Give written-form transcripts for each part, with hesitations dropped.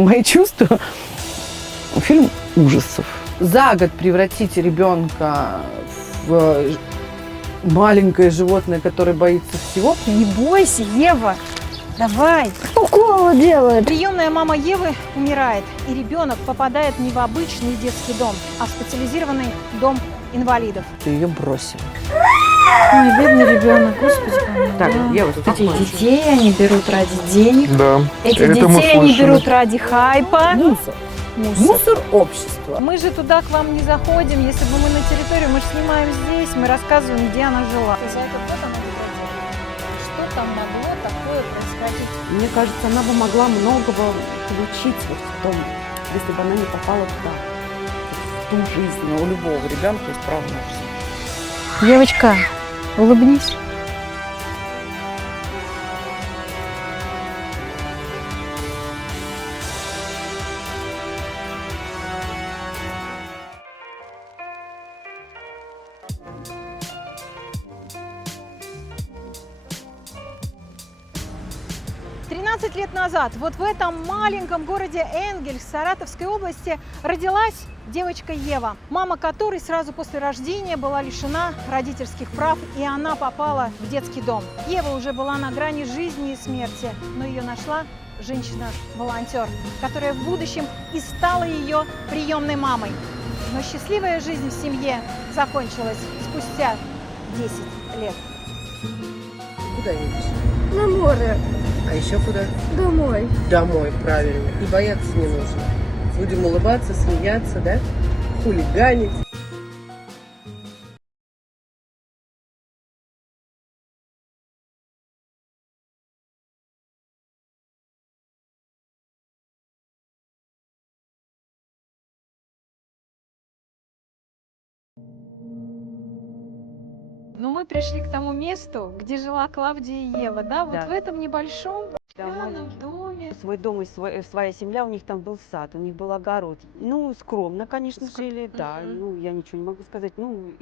Мои чувства. Фильм ужасов. За год превратить ребенка в маленькое животное, которое боится всего. Не бойся, Ева. Давай. Уколы делает. Приемная мама Евы умирает, и ребенок попадает не в обычный детский дом, а в специализированный дом инвалидов. Ты ее бросила. Ой, бедный ребенок, господи помилуй. Так, Ева, Этих детей они берут ради денег. Да. Этих это мы детей они слышали. берут ради хайпа. Мусор. Мусор общества. Мы же туда к вам не заходим. Если бы мы на территорию, мы же снимаем здесь, мы рассказываем, где она жила. За этот год она деградировала. Что там могло такое происходить? Мне кажется, она бы могла многого получить вот в том, если бы она не попала туда. В ту жизнь. Но у любого ребенка есть право на жизнь. Девочка, улыбнись. «13 лет назад вот в этом маленьком городе Энгельс Саратовской области родилась девочка Ева, мама которой сразу после рождения была лишена родительских прав, и она попала в детский дом. Ева уже была на грани жизни и смерти, но ее нашла женщина-волонтер, которая в будущем и стала ее приемной мамой. Но счастливая жизнь в семье закончилась спустя 10 лет. Куда едешь? На море. А еще куда? Домой. Домой, правильно. И бояться не нужно. Будем улыбаться, смеяться, да? Хулиганить. Ну, мы пришли к тому месту, где жила Клавдия и Ева, да? Вот Да. в этом небольшом Да, деревянном доме. Свой дом и своя семья, у них там был сад, у них был огород. Ну, скромно, конечно, жили, да. Ну, я ничего не могу сказать. Ну,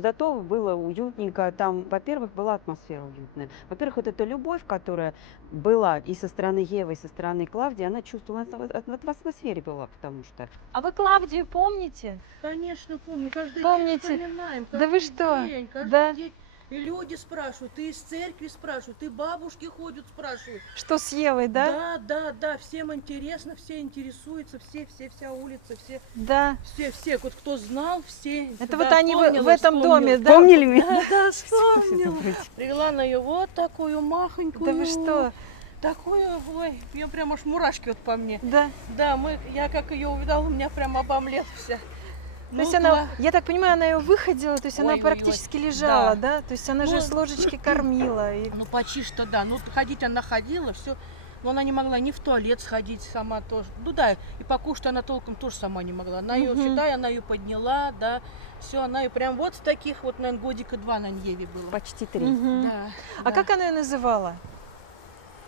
зато было уютненько. Там, во-первых, была атмосфера уютная. Во-первых, вот эта любовь, которая была и со стороны Евы, и со стороны Клавдии, она чувствовалась в атмосфере была, потому что... А вы Клавдию помните? Конечно, помню. Каждый Помните? день вспоминаем. Да вы каждый что? день, каждый Да. день. И люди спрашивают, и из церкви спрашивают, и бабушки ходят, спрашивают. Что с Евой, да? Да, всем интересно, все интересуются, вся улица, Да. все, вот кто знал, все. Это Да, вот они в вспомнила, этом вспомнила. доме, да? Помнили меня? Да, вспомнила. Привела на ее вот такую махонькую. Да вы что? Такую, ой, мне прям аж мурашки вот по мне. Да. Да, я как ее увидала, у меня прям обомлела вся. То есть она, я так понимаю, она ее выходила, то есть она Ой-ой-ой. практически лежала, Да. да? То есть она же Ну, с ложечки кормила. И... Ну, почти что да. Ну, ходить она ходила, все. Но она не могла ни в туалет сходить сама тоже. Ну да, и покушать она толком тоже сама не могла. Она ее, считай, она ее подняла, да. Все, она ее прям вот с таких вот, наверное, годика 2 на Еве было. Почти 3. Мгм. Да, А да. как она ее называла?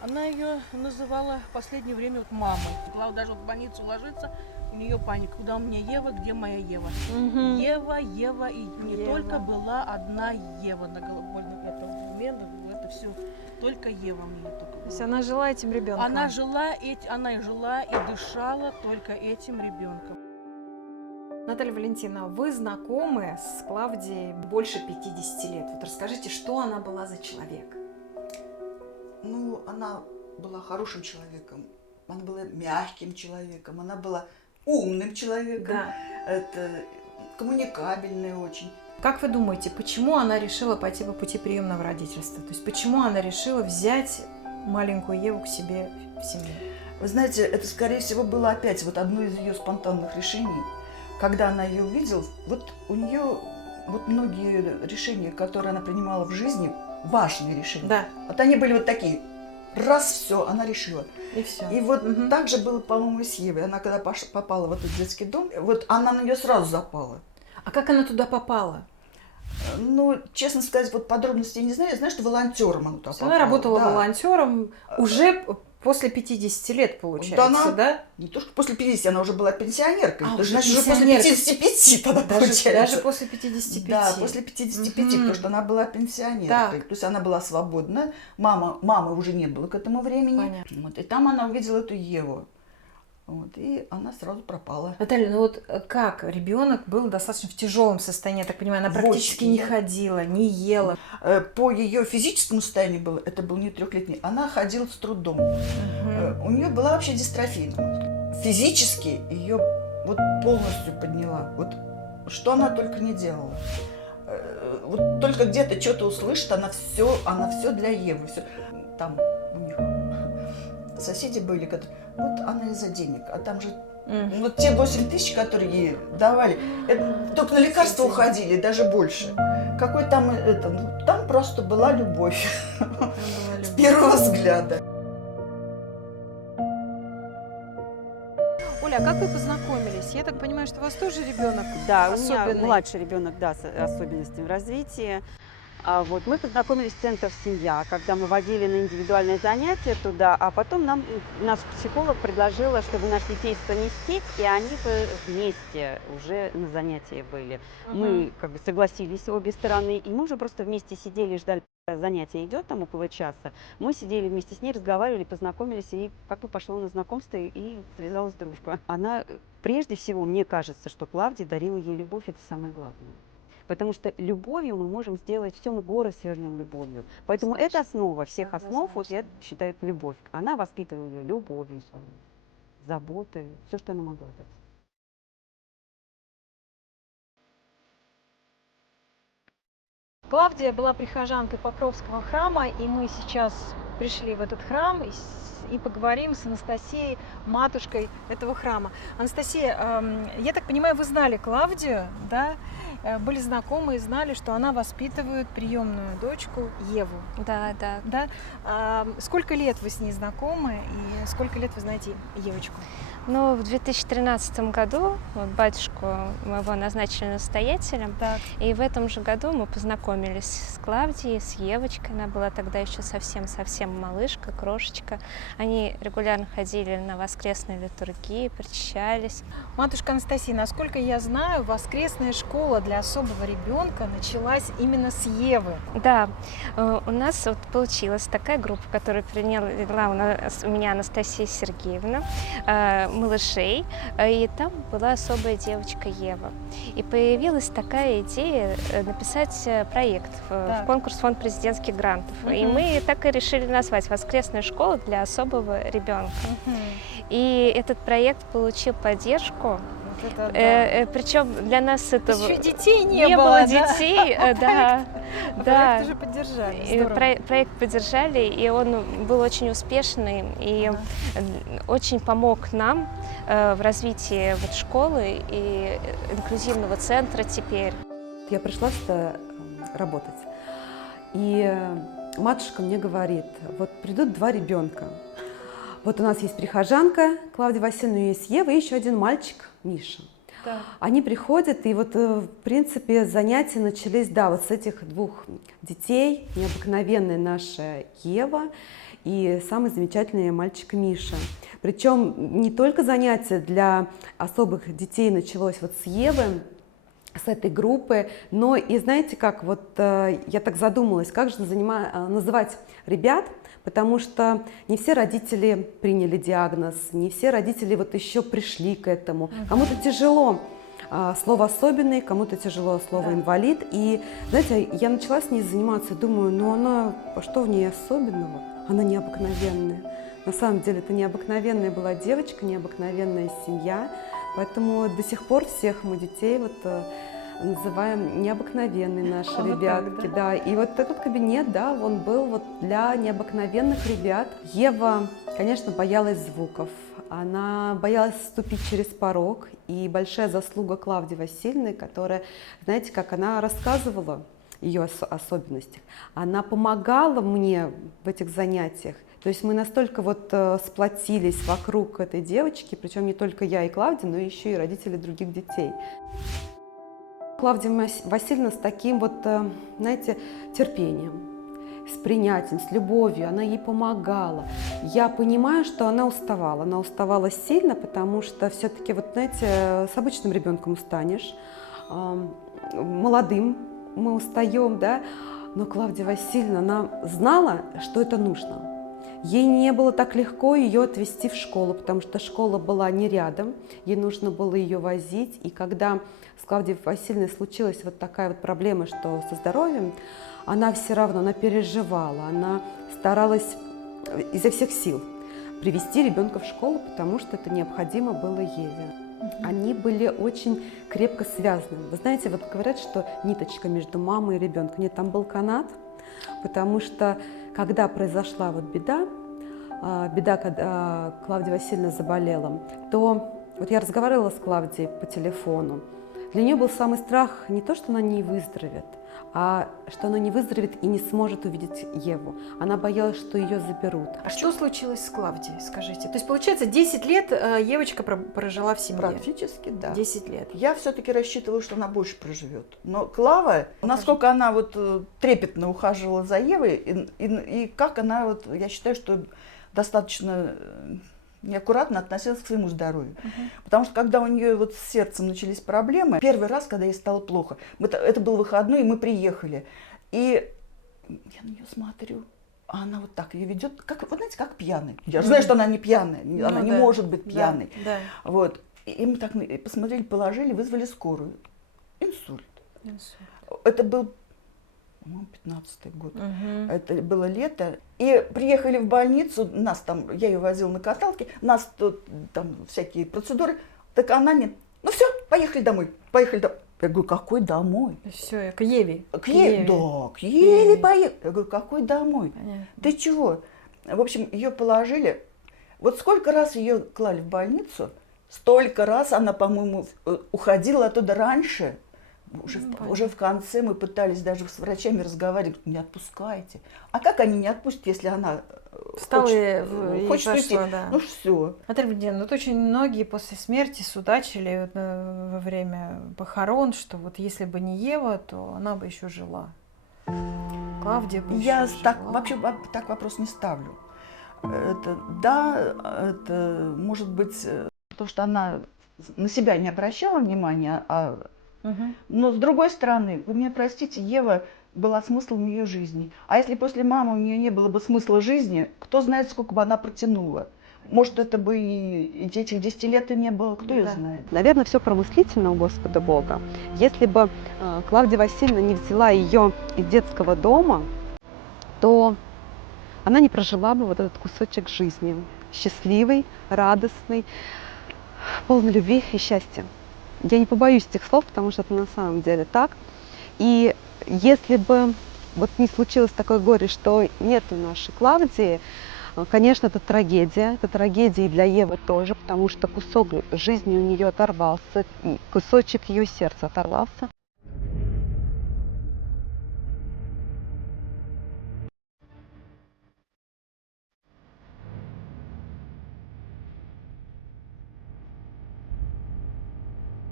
Она ее называла в последнее время вот мамой. Клава даже вот в больницу ложится, у нее паника. Куда у меня Ева, где моя Ева? Мгм. Ева, и не Ева. только была одна Ева на голове, это уме, это все. Только Ева у нее только То есть была. она жила этим ребенком. Она жила и дышала только этим ребенком. Наталья Валентиновна, вы знакомы с Клавдией больше 50 лет. Вот расскажите, что она была за человек? Ну, она была хорошим человеком, она была мягким человеком, она была умным человеком, это коммуникабельная очень. Как вы думаете, почему она решила пойти по пути приемного родительства? То есть почему она решила взять маленькую Еву к себе в семью? Вы знаете, это, скорее всего, было опять вот одно из ее спонтанных решений. Когда она ее увидела, вот у нее вот многие решения, которые она принимала в жизни, важные решения. Да. Вот они были вот такие. Раз, все, она решила. И все. И вот так же было, по-моему, и с Евой. Она когда попала в этот детский дом, вот она на нее сразу запала. А как она туда попала? Ну, честно сказать, вот подробностей я не знаю. Я знаю, что волонтером она туда попала. Она работала да. волонтером уже после 50 лет, получается, да? Не то, что после 50, она уже была пенсионеркой. А, То есть, уже значит, уже после пенсионерка. 55 тогда получается. Даже после 55. Да, после 55, потому что она была пенсионеркой. Так. То есть она была свободна. Мамы уже не было к этому времени. Понятно. Вот, и там она увидела эту Еву. Вот, и она сразу пропала. Наталья, ну вот как? Ребенок был достаточно в тяжелом состоянии, я так понимаю, она практически Очень, не да. ходила, не ела. По ее физическому состоянию было, это был не 3-летний, она ходила с трудом. У нее была вообще дистрофия. Физически ее вот полностью подняла. Вот что она только не делала. Вот только где-то что-то услышит, она все для Евы. Всё. Там у них соседи были, которые, вот она из-за денег, а там же вот те 8 тысяч, которые ей давали, это только на лекарства уходили, даже больше. Какой там это? Ну, там просто была любовь с первого взгляда. Оля, а как вы познакомились? Я так понимаю, что у вас тоже ребенок Да, у меня особенный. младший ребенок, да, с особенностями в развитии. Вот, мы познакомились в центре «Семья», когда мы водили на индивидуальные занятия туда, а потом наш психолог предложила, чтобы наших детей совместить, и они бы вместе уже на занятии были. Мы как бы согласились обе стороны, и мы уже просто вместе сидели и ждали, пока занятие идет, там около часа. Мы сидели вместе с ней, разговаривали, познакомились, и как бы пошло на знакомство, и связалась дружба. Она, прежде всего, мне кажется, что Клавдия дарила ей любовь, это самое главное. Потому что любовью мы можем сделать все, мы горы свернем любовью. Поэтому это основа всех основ, вот я считаю, это любовь. Она воспитывала ее любовью, заботой, все, что она могла дать. Клавдия была прихожанкой Покровского храма, и мы сейчас пришли в этот храм и поговорим с Анастасией, матушкой этого храма. Анастасия, я так понимаю, вы знали Клавдию, да? Были знакомы и знали, что она воспитывает приемную дочку Еву. Да, да. Да? Сколько лет вы с ней знакомы и сколько лет вы знаете Евочку? Ну, в 2013 году вот, батюшку моего назначили настоятелем, Так. и в этом же году мы познакомились с Клавдией, с Евочкой. Она была тогда еще совсем малышка, крошечка. Они регулярно ходили на воскресные литургии, причащались. Матушка Анастасия, насколько я знаю, воскресная школа для особого ребенка началась именно с Евы. Да, у нас вот получилась такая группа, которую приняла у меня Анастасия Сергеевна, малышей, и там была особая девочка Ева. И появилась такая идея написать проект в конкурс фонд президентских грантов. И мы так и решили назвать «Воскресная школа для особого ребенка». И этот проект получил поддержку. Причем для нас это еще детей не было, детей, да, проект уже поддержали. Проект поддержали, и он был очень успешный и очень помог нам в развитии вот школы и инклюзивного центра теперь. Я пришла сюда работать, и матушка мне говорит: вот придут 2 ребенка. Вот у нас есть прихожанка Клавдия Васильевна, есть Ева, и еще один мальчик Миша. Да. Они приходят, и вот, в принципе, занятия начались, да, вот с этих 2 детей, необыкновенная наша Ева и самый замечательный мальчик Миша. Причем не только занятия для особых детей началось вот с Евы, с этой группы, но и знаете как, вот я так задумалась, как же называть ребят, потому что не все родители приняли диагноз, не все родители вот еще пришли к этому. Кому-то тяжело слово «особенный», кому-то тяжело слово «инвалид». И, знаете, я начала с ней заниматься, думаю, ну она, что в ней особенного? Она необыкновенная. На самом деле это необыкновенная была девочка, необыкновенная семья. Поэтому до сих пор всех мы детей вот называем необыкновенные наши ребятки. Так, да. И вот этот кабинет, да, он был вот для необыкновенных ребят. Ева, конечно, боялась звуков. Она боялась ступить через порог. И большая заслуга Клавдии Васильевны, которая, знаете, как она рассказывала ее особенностях. Она помогала мне в этих занятиях. То есть мы настолько вот сплотились вокруг этой девочки, причем не только я и Клавдия, но еще и родители других детей. Клавдия Васильевна с таким вот, знаете, терпением, с принятием, с любовью, она ей помогала. Я понимаю, что она уставала сильно, потому что все-таки, вот знаете, с обычным ребенком устанешь, молодым мы устаем, да, но Клавдия Васильевна, она знала, что это нужно. Ей не было так легко ее отвезти в школу, потому что школа была не рядом, ей нужно было ее возить. И когда с Клавдией Васильевной случилась вот такая вот проблема, что со здоровьем, она все равно, она переживала, она старалась изо всех сил привести ребенка в школу, потому что это необходимо было Еве. Они были очень крепко связаны. Вы знаете, вот говорят, что ниточка между мамой и ребенком. Нет, там был канат, потому что когда произошла вот беда, когда Клавдия Васильевна заболела, то вот я разговаривала с Клавдией по телефону. Для нее был самый страх не то, что она не выздоровеет, а что она не выздоровеет и не сможет увидеть Еву. Она боялась, что ее заберут. А что случилось с Клавдией, скажите? То есть, получается, 10 лет Евочка прожила в семье? Практически, да. 10 лет. Я все-таки рассчитывала, что она больше проживет. Но Клава, насколько она вот трепетно ухаживала за Евой, и как она, вот, я считаю, что достаточно неаккуратно относилась к своему здоровью. Потому что когда у нее вот с сердцем начались проблемы, первый раз, когда ей стало плохо, это был выходной, и мы приехали. И я на нее смотрю, а она вот так ее ведет, как, вы знаете, как пьяный. Я же знаю, что она не пьяная, она не может быть пьяной. Да. Вот. И мы так посмотрели, положили, вызвали скорую. Инсульт. Это был, по-моему, 15-й год. Это было лето. И приехали в больницу, нас там, я ее возила на каталке, нас тут там всякие процедуры. Так она мне, ну все, поехали домой, поехали домой. Я говорю, какой домой? Все, к Еве. К Еве? Да, к Еве поехали. Я говорю, какой домой? Понятно. Ты чего? В общем, ее положили. Вот сколько раз ее клали в больницу, столько раз она, по-моему, уходила оттуда раньше. Уже в конце мы пытались даже с врачами разговаривать, не отпускайте. А как они не отпустят, если она Встала хочет уйти? да. Ну все. Наталья Владимировна, вот очень многие после смерти судачили вот, во время похорон, что вот если бы не Ева, то она бы еще жила. Клавдия бы Я еще так, жила. вообще так вопрос не ставлю. Это, да, это может быть, то, что она на себя не обращала внимания, но с другой стороны, вы меня простите, Ева была смыслом ее жизни. А если после мамы у нее не было бы смысла жизни, кто знает, сколько бы она протянула. Может, это бы и этих 10 лет и не было, кто ее знает. Наверное, все промыслительно у Господа Бога. Если бы Клавдия Васильевна не взяла ее из детского дома, то она не прожила бы вот этот кусочек жизни. Счастливый, радостный, полный любви и счастья. Я не побоюсь этих слов, потому что это на самом деле так. И если бы вот не случилось такое горе, что нету нашей Клавдии, конечно, это трагедия и для Евы тоже, потому что кусок жизни у нее оторвался, кусочек ее сердца оторвался.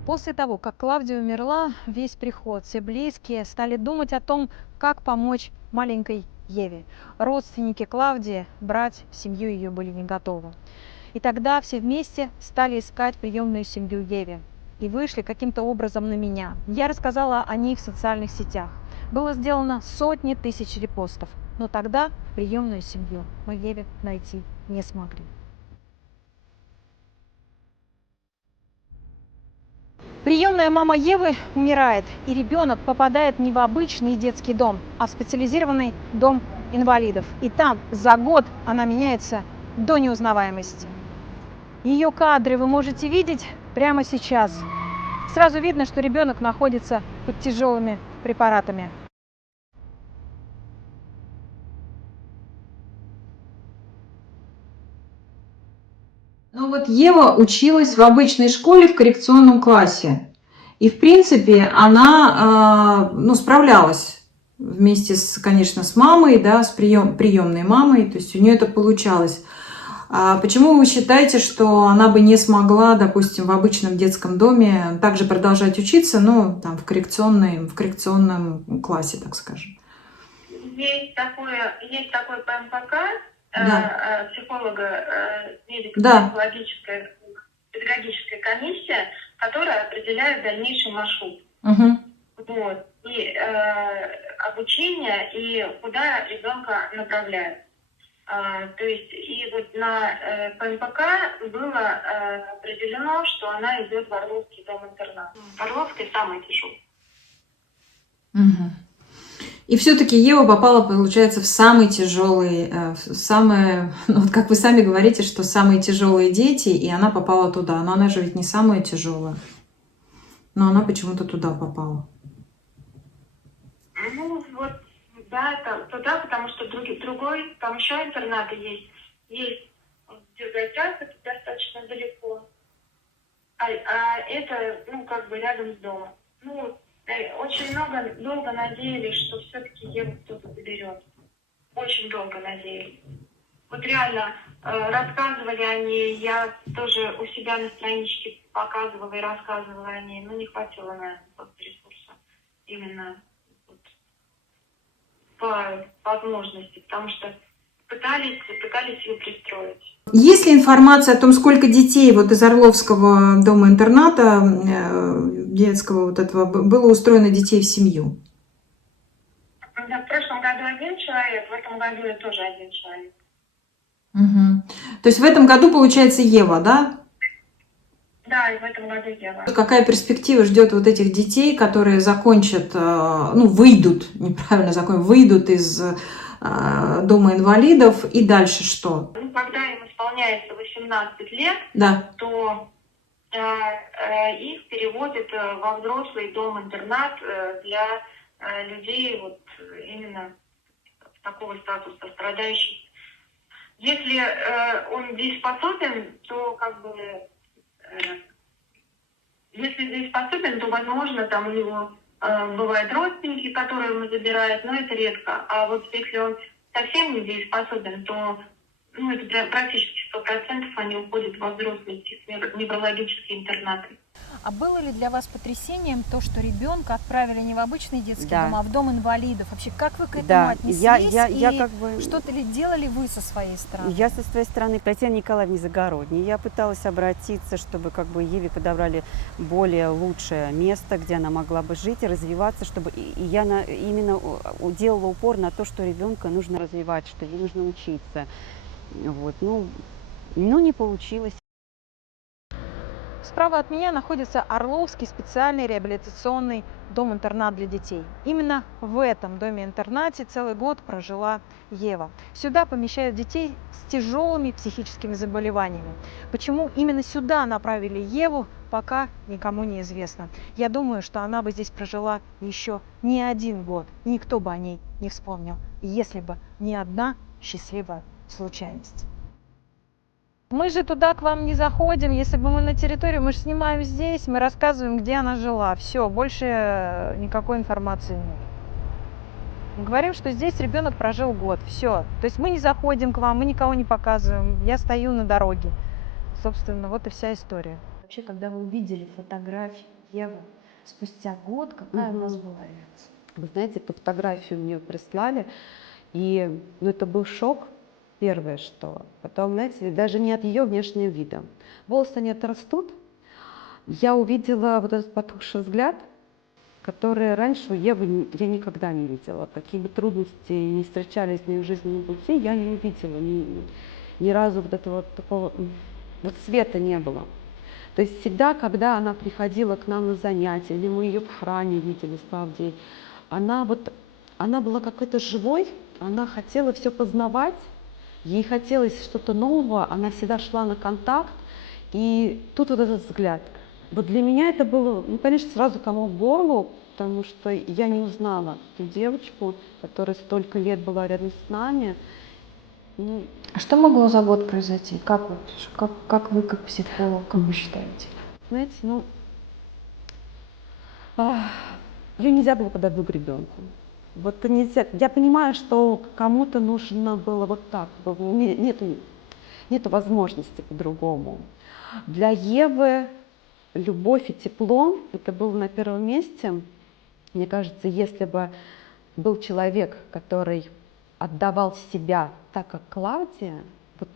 После того, как Клавдия умерла, весь приход, все близкие стали думать о том, как помочь маленькой Еве. Родственники Клавдии брать в семью ее были не готовы. И тогда все вместе стали искать приемную семью Еве. И вышли каким-то образом на меня. Я рассказала о ней в социальных сетях. Было сделано сотни тысяч репостов. Но тогда приемную семью мы Еве найти не смогли. Приемная мама Евы умирает, и ребенок попадает не в обычный детский дом, а в специализированный дом инвалидов. И там за год она меняется до неузнаваемости. Ее кадры вы можете видеть прямо сейчас. Сразу видно, что ребенок находится под тяжелыми препаратами. Ну вот Ева училась в обычной школе в коррекционном классе. И, в принципе, она справлялась вместе, конечно, с мамой, да, с приемной мамой. То есть у нее это получалось. А почему вы считаете, что она бы не смогла, допустим, в обычном детском доме также продолжать учиться, ну, там, в коррекционном классе, так скажем? Есть такой ПМПК, Да. психолога, Да. педагогическая комиссия, которая определяет дальнейший маршрут. Угу. Вот. И обучение, и куда ребенка направляют. То есть и вот на ПМПК было определено, что она идет в Орловский дом-интернат. Орловский самый тяжелый. Мгм. И все-таки Ева попала, получается, в самый тяжелый, в самое, ну, вот как вы сами говорите, что самые тяжелые дети, и она попала туда. Но она же ведь не самая тяжелая. Но она почему-то туда попала. Ну вот, да, туда, потому что другой, там еще интернаты есть. Есть в Дергачах, это достаточно далеко. А это, ну, как бы рядом с домом. Ну, очень долго надеялись, что все-таки Еву кто-то заберет. Очень долго надеялись. Вот реально рассказывали они, я тоже у себя на страничке показывала и рассказывала о ней, но не хватило, наверное, ресурса именно вот, по возможности, потому что пытались ее пристроить. Есть ли информация о том, сколько детей вот из Орловского дома-интерната детского вот этого было устроено детей в семью? Да, в прошлом году 1 человек, в этом году тоже 1 человек. Угу. То есть в этом году, получается, Ева, да? Да, и в этом году Ева. Какая перспектива ждет вот этих детей, которые закончат, ну, выйдут, неправильно закончат, выйдут из дома инвалидов, и дальше что? Ну, когда им исполняется 18 лет, Да. то их переводят во взрослый дом-интернат для людей вот именно такого статуса, страдающих. Если он дееспособен, то как бы если дееспособен, то возможно там у него бывают родственники, которые ему забирают, но это редко. А вот если он совсем не дееспособен, то ну, это практически 100% они уходят во взрослые неврологические интернаты. А было ли для вас потрясением то, что ребенка отправили не в обычный детский Да. дом, а в дом инвалидов? Вообще, как вы к этому Да, отнеслись? я и как бы... что-то ли делали вы со своей стороны? Я со своей стороны, Татьяне Николаевне Загородней, я пыталась обратиться, чтобы как бы Еве подобрали более лучшее место, где она могла бы жить и развиваться, чтобы и я именно делала упор на то, что ребенка нужно развивать, что ей нужно учиться. Вот, ну не получилось. Справа от меня находится Орловский специальный реабилитационный дом-интернат для детей. Именно в этом доме-интернате целый год прожила Ева. Сюда помещают детей с тяжелыми психическими заболеваниями. Почему именно сюда направили Еву, пока никому не известно. Я думаю, что она бы здесь прожила еще не 1 год. Никто бы о ней не вспомнил, если бы не одна счастливая случайность. Мы же туда к вам не заходим, если бы мы на территорию, мы же снимаем здесь, мы рассказываем, где она жила. Все, больше никакой информации нет. Мы говорим, что здесь ребенок прожил год. Все. То есть мы не заходим к вам, мы никого не показываем. Я стою на дороге. Собственно, вот и вся история. Вообще, когда вы увидели фотографии Евы спустя год, какая у вас была реакция? Вы знаете, эту фотографию мне прислали, и это был шок. Первое, что. Потом, знаете, даже не от ее внешнего вида. Волосы они отрастут. Я увидела вот этот потухший взгляд, который раньше у Евы я никогда не видела. Какие бы трудности не встречались в моей жизненном пути, я не увидела. Ни разу вот этого вот такого вот света не было. То есть всегда, когда она приходила к нам на занятия, или мы ее в храме видели, слава день, она была какой-то живой, она хотела все познавать. Ей хотелось что-то нового, она всегда шла на контакт, и тут вот этот взгляд. Вот для меня это было, конечно, сразу комок в горлу, потому что я не узнала ту девочку, которая столько лет была рядом с нами. А что могло за год произойти? Как вы, как психолог, как вы считаете? Знаете, ее нельзя было подать к ребенку. Вот нельзя. Я понимаю, что кому-то нужно было вот так. Нету возможности по-другому. Для Евы любовь и тепло это было на первом месте. Мне кажется, если бы был человек, который отдавал себя так, как Клавдия, вот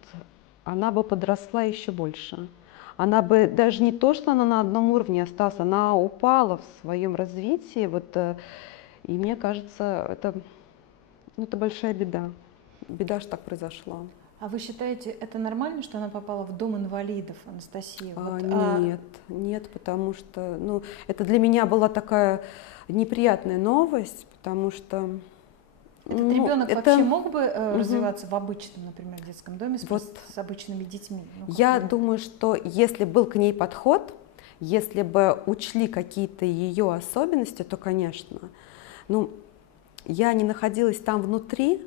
она бы подросла еще больше. Она бы даже не то, что она на одном уровне осталась, она упала в своем развитии. И мне кажется, это большая беда. беда ж так произошла. А вы считаете, это нормально, что она попала в дом инвалидов, Анастасия? Нет, нет, потому что, ну, это для меня была такая неприятная новость, потому что... Этот ребенок это... вообще мог бы развиваться в обычном, например, детском доме Вот. с обычными детьми? Ну, Я как бы- думаю, что если был к ней подход, если бы учли какие-то ее особенности, то, конечно, ну, я не находилась там внутри,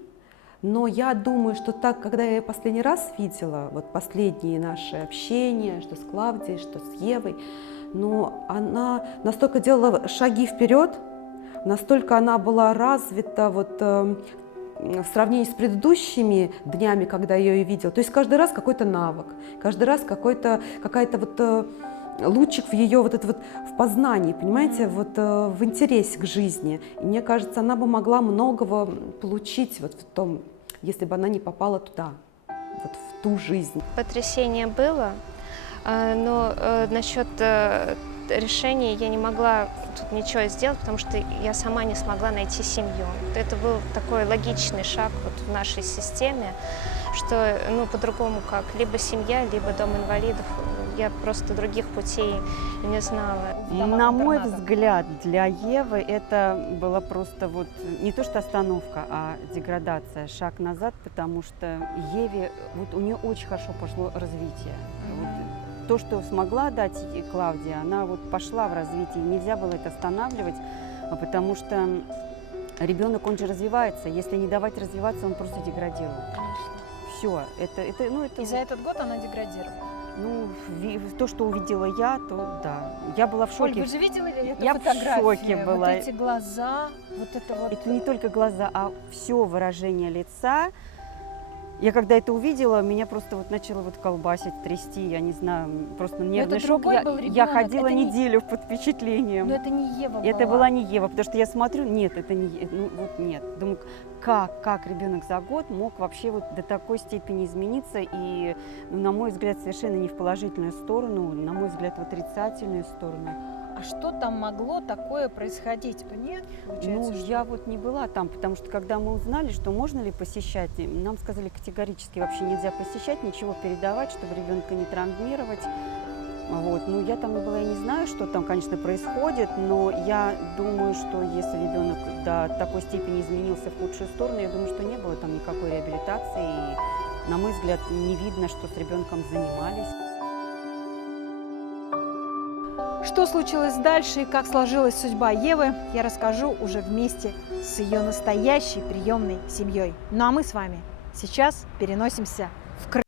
но я думаю, что так, когда я ее последний раз видела, вот последние наши общения, что с Клавдией, что с Евой, но она настолько делала шаги вперед, настолько она была развита вот, в сравнении с предыдущими днями, когда я ее видела. То есть каждый раз какой-то навык, каждый раз какая-то вот лучик в ее вот это вот в познании, понимаете, вот в интересе к жизни. И мне кажется, она бы могла многого получить вот в том, если бы она не попала туда, вот в ту жизнь. Потрясение было, но насчет решения я не могла тут ничего сделать, потому что я сама не смогла найти семью. Это был такой логичный шаг вот в нашей системе, что ну, по-другому как, либо семья, либо дом инвалидов. Я просто других путей не знала. На мой взгляд, для Евы это была просто вот не то что остановка, а деградация, шаг назад, потому что Еве, вот у нее очень хорошо пошло развитие. Вот то, что смогла дать Клавдия, она вот пошла в развитие, нельзя было это останавливать, потому что ребенок, он же развивается, если не давать развиваться, он просто деградирует. Все, И за этот год она деградировала. Ну, то, что увидела я, то да. Я была в шоке. Оль, вы же видели эту Я в фотографию? шоке была. Вот эти глаза, вот это вот... Это не только глаза, а все выражение лица. Я когда это увидела, меня просто вот начало вот колбасить, трясти, я не знаю, просто нервный это шок. другой был Я ребенок, ходила это не- неделю под впечатлением. Но это не Ева Это была не Ева, потому что я смотрю, нет, это не Ева, ну вот нет. Думаю, как ребенок за год мог вообще вот до такой степени измениться и, ну, на мой взгляд, совершенно не в положительную сторону, на мой взгляд, в отрицательную сторону. А что там могло такое происходить? Нет, Ну, получается, что... я вот не была там, потому что когда мы узнали, что можно ли посещать, нам сказали категорически вообще нельзя посещать, ничего передавать, чтобы ребенка не травмировать. Вот. Ну, я там не была, я не знаю, что там, конечно, происходит, но я думаю, что если ребенок до такой степени изменился в худшую сторону, я думаю, что не было там никакой реабилитации. И, на мой взгляд, не видно, что с ребенком занимались. Что случилось дальше и как сложилась судьба Евы, я расскажу уже вместе с ее настоящей приемной семьей. Ну а мы с вами сейчас переносимся в Крым.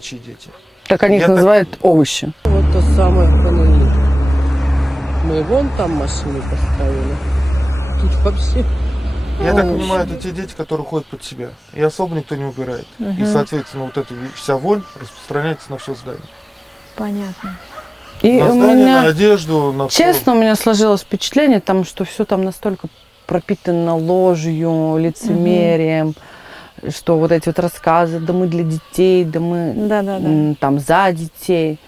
Чьи дети? Так они их Я так- называют овощи. Вот то самое ПНИ. Мы вон там машины поставили. Тут вообще... Я так понимаю, это те дети, которые ходят под себя. И особо никто не убирает. И, соответственно, вот эта вся вонь распространяется на все здание. Понятно. И На у здание, меня, на одежду, на всё. честно, у меня сложилось впечатление, там, что все там настолько пропитано ложью, лицемерием, что вот эти вот рассказы, да мы для детей, да мы Да-да-да. там за детей.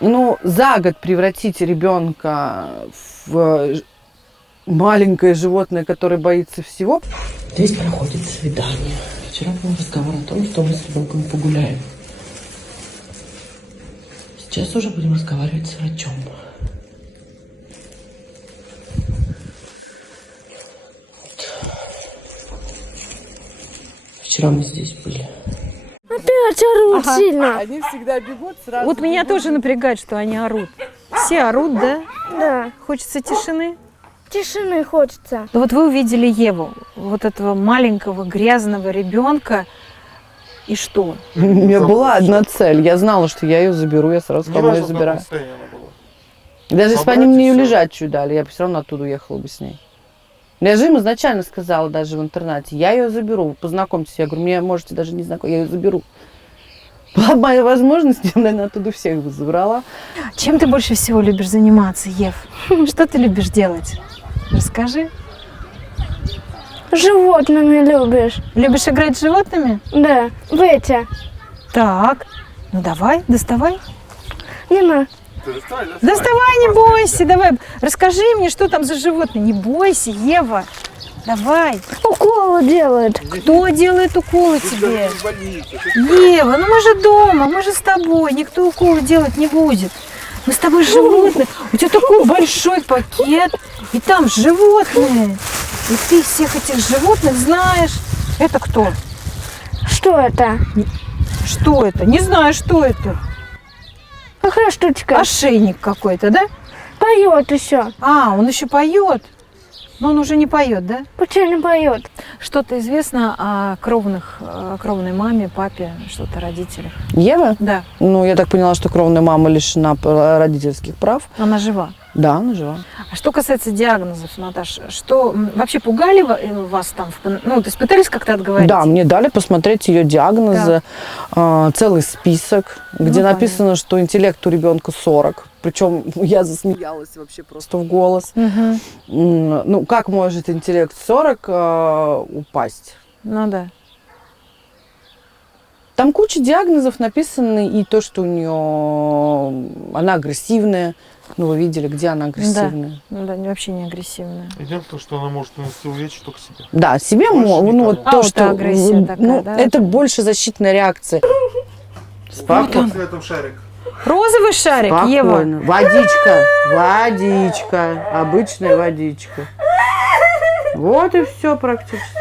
Ну, за год превратить ребенка в маленькое животное, которое боится всего. Здесь проходит свидание. Вчера был разговор о том, что мы с ребенком погуляем. Сейчас уже будем разговаривать с врачом. Вчера мы здесь были. Опять орут сильно. Они всегда бегут сразу. Вот меня тоже напрягает, что они орут. Все орут, да? Да, Хочется тишины. тишины хочется. Ну вот вы увидели Еву, вот этого маленького грязного ребенка, и что? У меня была одна цель. Я знала, что я ее заберу, я сразу сказала, я ее Неважно, в каком забираю. состоянии она была. Даже если бы Собрать они и мне ее всё. лежачую дали, я бы все равно оттуда уехала бы с ней. Я же им изначально сказала даже в интернате, я ее заберу, познакомьтесь. Я говорю, мне можете даже не знакомить, я ее заберу. Была бы моя возможность, я, наверное, оттуда всех бы забрала. Чем ты больше всего любишь заниматься, Ев? Что ты любишь делать? Расскажи. Животными любишь? Любишь играть с животными? Да, в эти. Так, ну давай, доставай. Не на. Доставай, не бойся, давай. Расскажи мне, что там за животные. Не бойся, Ева. Давай. Уколы делают. Кто делает уколы тебе? Ева, ну мы же дома, мы же с тобой. Никто уколы делать не будет. Мы с тобой животные. У тебя такой большой пакет, и там животные. И ты всех этих животных знаешь. Это кто? Что это? Что это? Не знаю, что это. Какая штучка? Ошейник какой-то, да? Поет еще. А, он еще поет. Но он уже не поет, да? Почему не поет? Что-то известно о кровной маме, папе, что-то родителях? Ева? Да. Ну, я так поняла, что кровная мама лишена родительских прав. Она жива. Да, она жива. А что касается диагнозов, Наташ, что вообще пугали вас там? Ну, то есть пытались как-то отговорить? Да, мне дали посмотреть ее диагнозы, целый список, где Ну, написано, что интеллект у ребенка 40. Причем я засмеялась вообще просто в голос. Мгм. Ну, как может интеллект 40 упасть? Ну да. Там куча диагнозов написаны, и то, что у нее она агрессивная. Ну, вы видели, где она агрессивная. Ну да, вообще не агрессивная. Единственное, то, что она может нанести увечья только себе. Да, себе Больше ну никому. вот то, что Аутоагрессия такая, ну, да? это больше защитная реакция. Каким цветом шарик? Розовый шарик, Ева. Спокойно. Водичка, водичка, обычная водичка. Вот и все практически.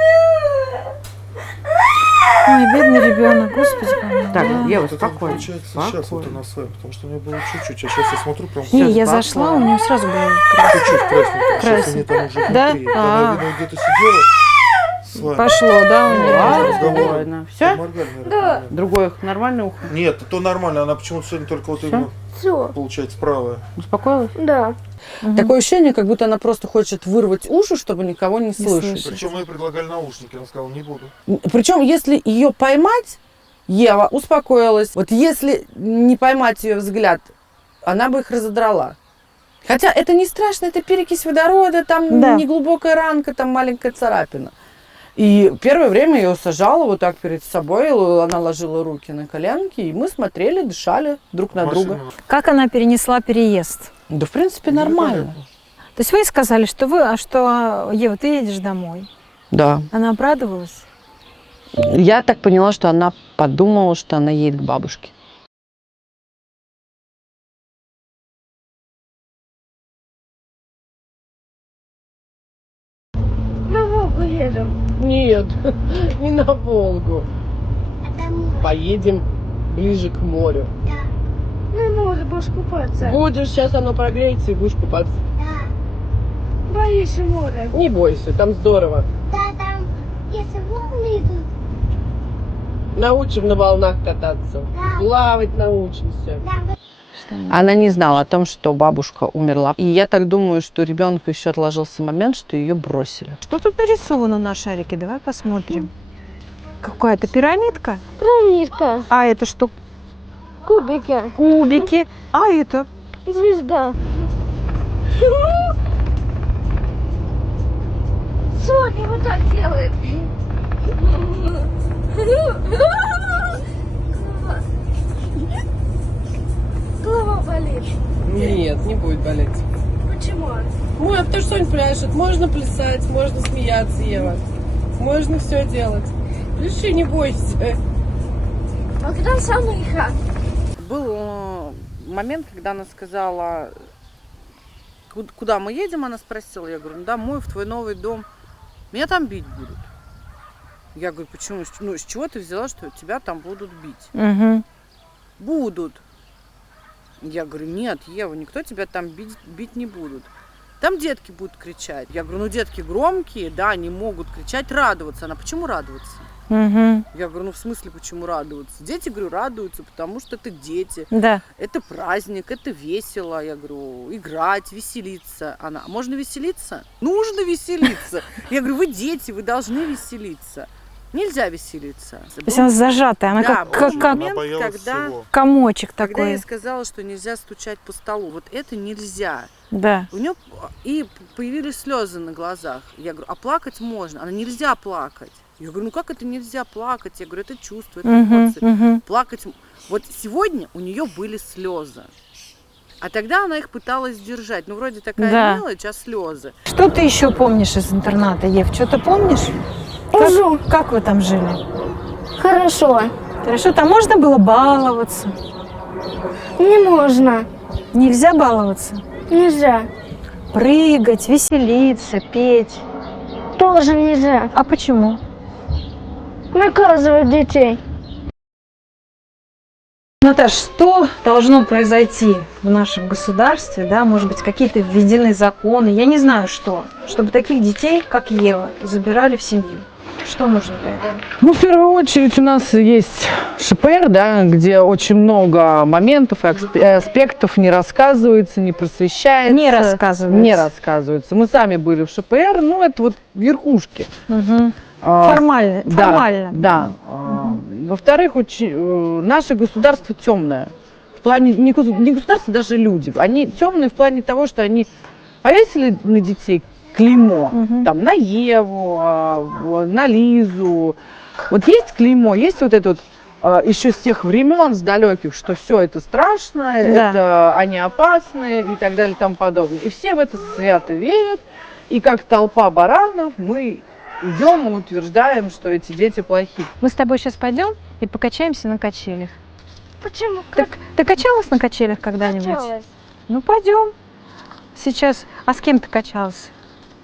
Ой, бедный ребенок, господи помилуй. Так, Да. Ева, Вот это спокойно. получается сейчас вот Спокойно. она своем, потому что у нее было чуть-чуть, а сейчас я смотрю прям Не, я спокойно. зашла, у нее сразу было чуть-чуть красненько. Сейчас они Красненько. там уже Да? внутри. А. Она, видно, где-то сидела с вами. Пошло, да, у нее? Спокойно. Все? Моргали, наверное, нет. Другое нормальное ухо? Нет, то нормально, она почему-то сегодня только вот именно, Все. получается, правая. Успокоилась? Да. Такое ощущение, как будто она просто хочет вырвать уши, чтобы никого не слышать. слышать. Причем мы ей предлагали наушники, она сказала, не буду. Причем, если ее поймать, Ева успокоилась. Вот если не поймать ее взгляд, она бы их разодрала. Хотя это не страшно, это перекись водорода, там Да. неглубокая ранка, там маленькая царапина. И первое время я ее сажала вот так перед собой, она ложила руки на коленки, и мы смотрели, дышали друг на друга. Машина. Как она перенесла переезд? Да, в принципе, нормально. Великолепно. То есть вы сказали, что Ева, ты едешь домой. Да. Она обрадовалась? Я так поняла, что она подумала, что она едет к бабушке. На Волгу едем. Нет, не на Волгу. Поедем ближе к морю. На море будешь купаться. Будешь, сейчас оно прогреется и будешь купаться. Боишься моря. Не бойся, там здорово. Да, там, если волны идут. Научим на волнах кататься. Плавать научимся. Она не знала о том, что бабушка умерла. И я так думаю, что ребенку еще отложился момент, что ее бросили. Что тут нарисовано на шарике? Давай посмотрим. Какая-то пирамидка? Пирамидка, А это что? кубики, Кубики. А это? звезда. Смотри, вот так делает. Голова болит. Нет, не будет болеть. Почему? Ой, а потому что он пляшет. Можно плясать, можно смеяться, Ева. Можно все делать. Пляши, не бойся. А когда самый хат? Был момент, когда она сказала, куда мы едем, она спросила. Я говорю, ну домой, в твой новый дом. Меня там бить будут. Я говорю, почему? Ну, с чего ты взяла, что тебя там будут бить? Угу. Будут. Я говорю, нет, Ева, никто тебя там бить не будут. Там детки будут кричать. Я говорю, ну детки громкие, да, они могут кричать, радоваться. Она, почему радоваться? Угу. Я говорю, ну в смысле, почему радоваться? Дети, говорю, радуются, потому что это дети. Да. Это праздник, это весело. Я говорю, играть, веселиться. Она, а можно веселиться? Нужно веселиться. Я говорю, вы дети, вы должны веселиться. Нельзя веселиться. То есть она зажатая, она Да, как был момент, Она боялась когда, всего. комочек когда я такой. ей сказала, что нельзя стучать по столу. Вот это нельзя. Да. У нее и появились слезы на глазах. Я говорю, а плакать можно? Она, нельзя плакать. Я говорю, ну как это нельзя плакать? Я говорю, это чувство, это эмоции. Угу. Плакать. Вот сегодня у нее были слезы. А тогда она их пыталась держать. Ну, вроде такая Да. мелочь, а слезы. Что ты еще помнишь из интерната, Ев? Что-то помнишь? Как вы там жили? Хорошо. Хорошо, там можно было баловаться? Не можно. Нельзя баловаться? Нельзя. Прыгать, веселиться, петь. Тоже нельзя. А почему? Наказывают детей. Наташ, что должно произойти в нашем государстве, да, может быть, какие-то введены законы, я не знаю что, чтобы таких детей, как Ева, забирали в семью? Что нужно для этого? Ну, в первую очередь у нас есть ШПР, да, где очень много моментов и аспектов не рассказывается, не просвещается. Не рассказывается. Не рассказывается. Мы сами были в ШПР, ну, это вот верхушки. Угу. А, Формально. да, Формально. да. Во-вторых, наше государство темное. В плане не государство, даже люди. Они темные в плане того, что они повесили на детей клеймо. Там на Еву, на Лизу. Вот есть клеймо, есть вот это вот еще с тех времен, с далеких, что все это страшно, Да. это они опасны и так далее и тому подобное. И все в это свято верят. И как толпа баранов мы идем и утверждаем, что эти дети плохие. Мы с тобой сейчас пойдем и покачаемся на качелях. Почему? Ты качалась на качелях когда-нибудь? Качалась. Ну, пойдем. Сейчас. А с кем ты качалась?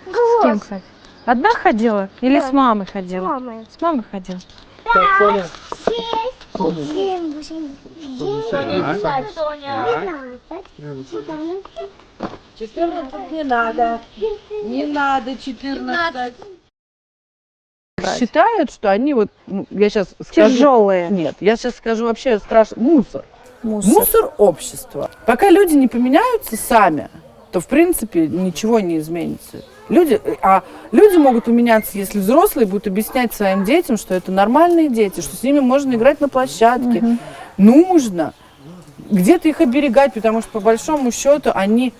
С кем, кстати? Одна ходила или Да. с мамой ходила? Мамой. С мамой ходила. Не надо. Не надо 14. Считают, что они вот, ну, я сейчас скажу... Тяжелые. Нет, я сейчас скажу вообще страшно. Мусор общества. Пока люди не поменяются сами, то, в принципе, ничего не изменится. Люди могут поменяться, если взрослые будут объяснять своим детям, что это нормальные дети, что с ними можно играть на площадке. Нужно где-то их оберегать, потому что, по большому счету, они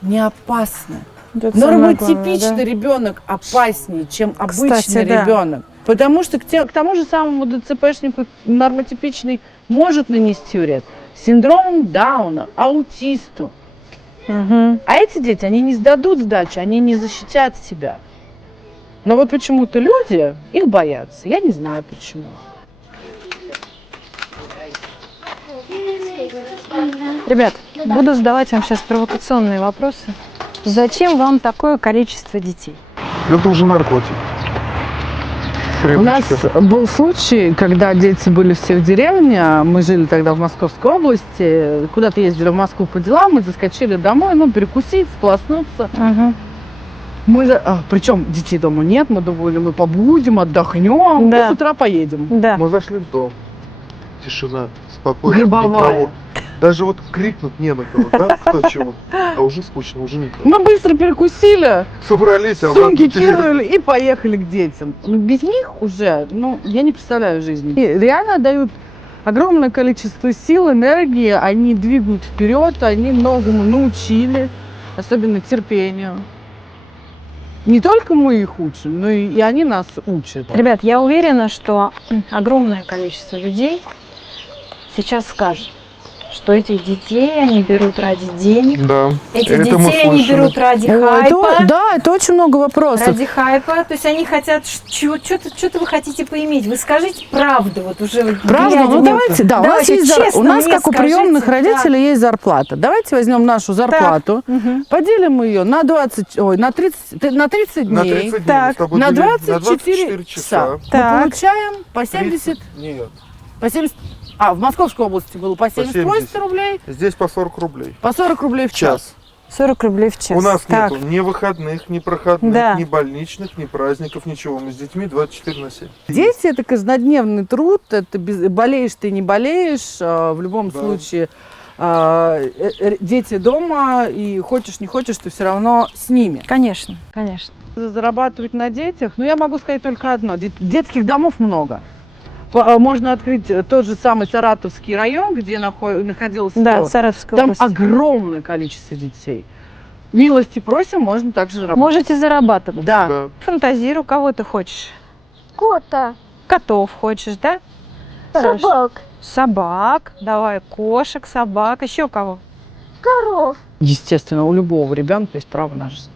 не опасны. Нормотипичный ребенок опаснее, чем обычный ребенок. Потому что к тому же самому ДЦПшнику нормотипичный может нанести вред. Синдром Дауна, аутисту. А эти дети, они не сдадут сдачи, они не защитят себя. Но вот почему-то люди их боятся. Я не знаю почему. Ребят, буду задавать вам сейчас провокационные вопросы. Зачем вам такое количество детей? Это уже наркотик. У нас был случай, когда дети были все в деревне, мы жили тогда в Московской области, куда-то ездили в Москву по делам, мы заскочили домой, перекусить, сполоснуться. Причем детей дома нет, мы думали, мы побудем, отдохнем, Да. с утра поедем. Да. Мы зашли в дом. Тишина, спокойно, Гробовая. никого. Даже вот крикнуть не на кого, да? Кто чего? А уже скучно, уже никого. Мы быстро перекусили, Собрались, а сумки вот теперь- кинули и поехали к детям. Без них уже, я не представляю жизни. И реально дают огромное количество сил, энергии, они двигают вперед, они многому научили, особенно терпению. Не только мы их учим, но и они нас учат. Ребят, я уверена, что огромное количество людей сейчас скажет, что этих детей они берут ради денег, Да. этих это мы детей они слышали. берут ради Ой, хайпа. да, это очень много вопросов. Ради хайпа, то есть они хотят, что-то вы хотите поиметь. Вы скажите правду, вот уже вот Правда? глядя Ну на- давайте, да, Давайте честно у нас мне как у скажите, приемных да. родителей есть зарплата. Давайте возьмем нашу зарплату, Мгм. поделим ее на 30 На дней, 30 дней Так. мы с тобой на делим 24 часа. Так. Мы получаем по 70, 30 Нет, по 70, в Московской области было по 70 рублей, здесь по 40 рублей. по 40 рублей в час. 40 рублей в час. У нас Так. нету ни выходных, ни проходных, Да. ни больничных, ни праздников, ничего. Мы с детьми 24/7. Дети – это каждодневный труд, это болеешь ты, не болеешь, в любом Да. случае дети дома, и хочешь, не хочешь, ты все равно с ними. Конечно, конечно. Зарабатывать на детях, я могу сказать только одно. Детских домов много. Можно открыть тот же самый Саратовский район, где находился Да, школа. Саратовская Там область. огромное количество детей. Милости просим, можно также работать. Можете зарабатывать. Да. Да. Фантазируй, кого ты хочешь. Кота, Котов хочешь, да? собак, Собак. Давай, кошек, собак. Еще кого? коров. Естественно, у любого ребенка есть право на жизнь.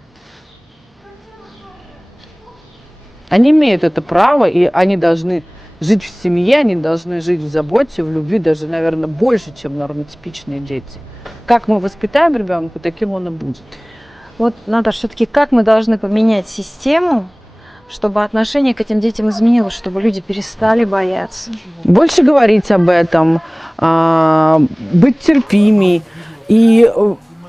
Они имеют это право, и они должны жить в семье, они должны жить в заботе, в любви, даже, наверное, больше, чем нормотипичные дети. Как мы воспитаем ребенка, таким он и будет. Вот, Наташа, все-таки как мы должны поменять систему, чтобы отношение к этим детям изменилось, чтобы люди перестали бояться? Больше говорить об этом, быть терпимей. И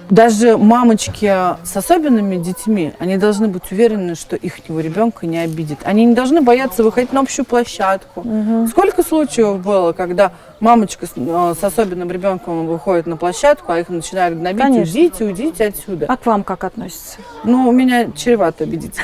даже мамочки с особенными детьми, они должны быть уверены, что их ребенка не обидит. Они не должны бояться выходить на общую площадку. Сколько случаев было, когда мамочка с особенным ребенком выходит на площадку, а их начинают гнобить: Конечно. уйдите отсюда. А к вам как относятся? У меня чревато обидеть.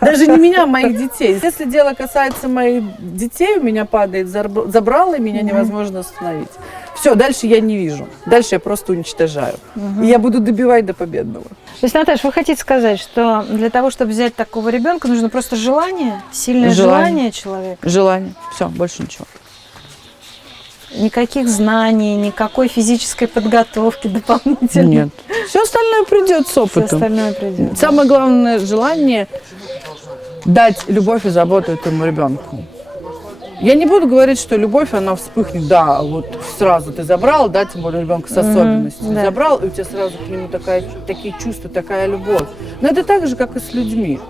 Даже не меня, а моих детей. Если дело касается моих детей, у меня падает забрало, и меня невозможно остановить. Все, дальше я не вижу. Дальше я просто уничтожаю. И я буду добивать до победного. То есть, Наташа, вы хотите сказать, что для того, чтобы взять такого ребенка, нужно просто желание, сильное желание человека? Желание. Все, больше ничего. Никаких знаний, никакой физической подготовки дополнительной? Нет. Все остальное придет с Все опытом. остальное придет. Самое главное желание дать любовь и заботу этому ребенку. Я не буду говорить, что любовь, она вспыхнет, да, вот сразу ты забрал, да, тем более ребенка с особенностями, да. забрал, и у тебя сразу к нему такие чувства, такая любовь. Но это так же, как и с людьми.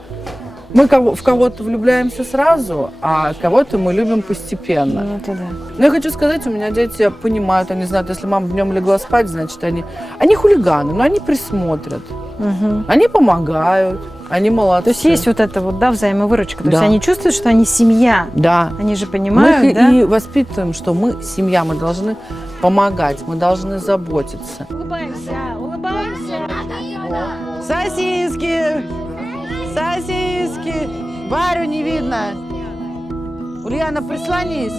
Мы в кого-то влюбляемся сразу, а кого-то мы любим постепенно. Ну, это да. Но я хочу сказать, у меня дети понимают, они знают, если мама днем легла спать, значит, они хулиганы, но они присмотрят, они помогают, они молодцы. То есть есть вот это вот, да, взаимовыручка. То Да. есть они чувствуют, что они семья. Да. Они же Мы понимают, их да? и воспитываем, что мы семья, мы должны помогать, мы должны заботиться. Улыбаемся, улыбаемся. Сосиски! Сосиски! Варю не видно. Ульяна, прислонись.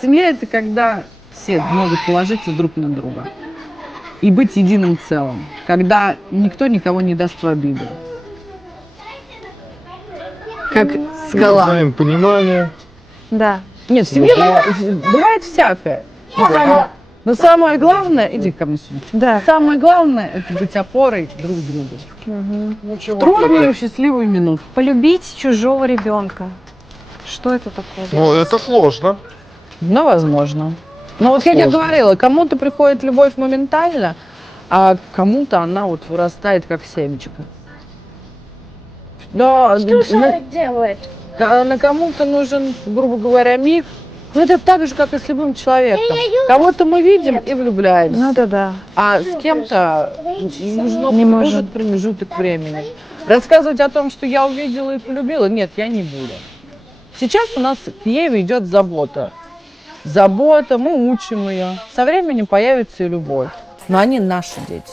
Семья – это когда все могут положиться друг на друга и быть единым целым, когда никто никого не даст в обиду. Как скала. Взаимопонимание. Да. Нет, в семье бывает всякое. Но самое главное, иди ко мне сюда. Да. Самое главное – это быть опорой друг другу. Трудную, счастливую минуту. Полюбить чужого ребенка. Что это такое? Это сложно. Но возможно. Но вот как я говорила, кому-то приходит любовь моментально, а кому-то она вот вырастает как семечко. Да, Что человек делает? на кому-то нужен, грубо говоря, миг, Ну, это так же, как и с любым человеком. Кого-то мы видим и влюбляемся. Ну, да. А с кем-то нужно Не можем. может промежуток времени. Рассказывать о том, что я увидела и полюбила, нет, я не буду. Сейчас у нас к Еве идет забота. Забота, мы учим ее. Со временем появится и любовь. Но они наши дети.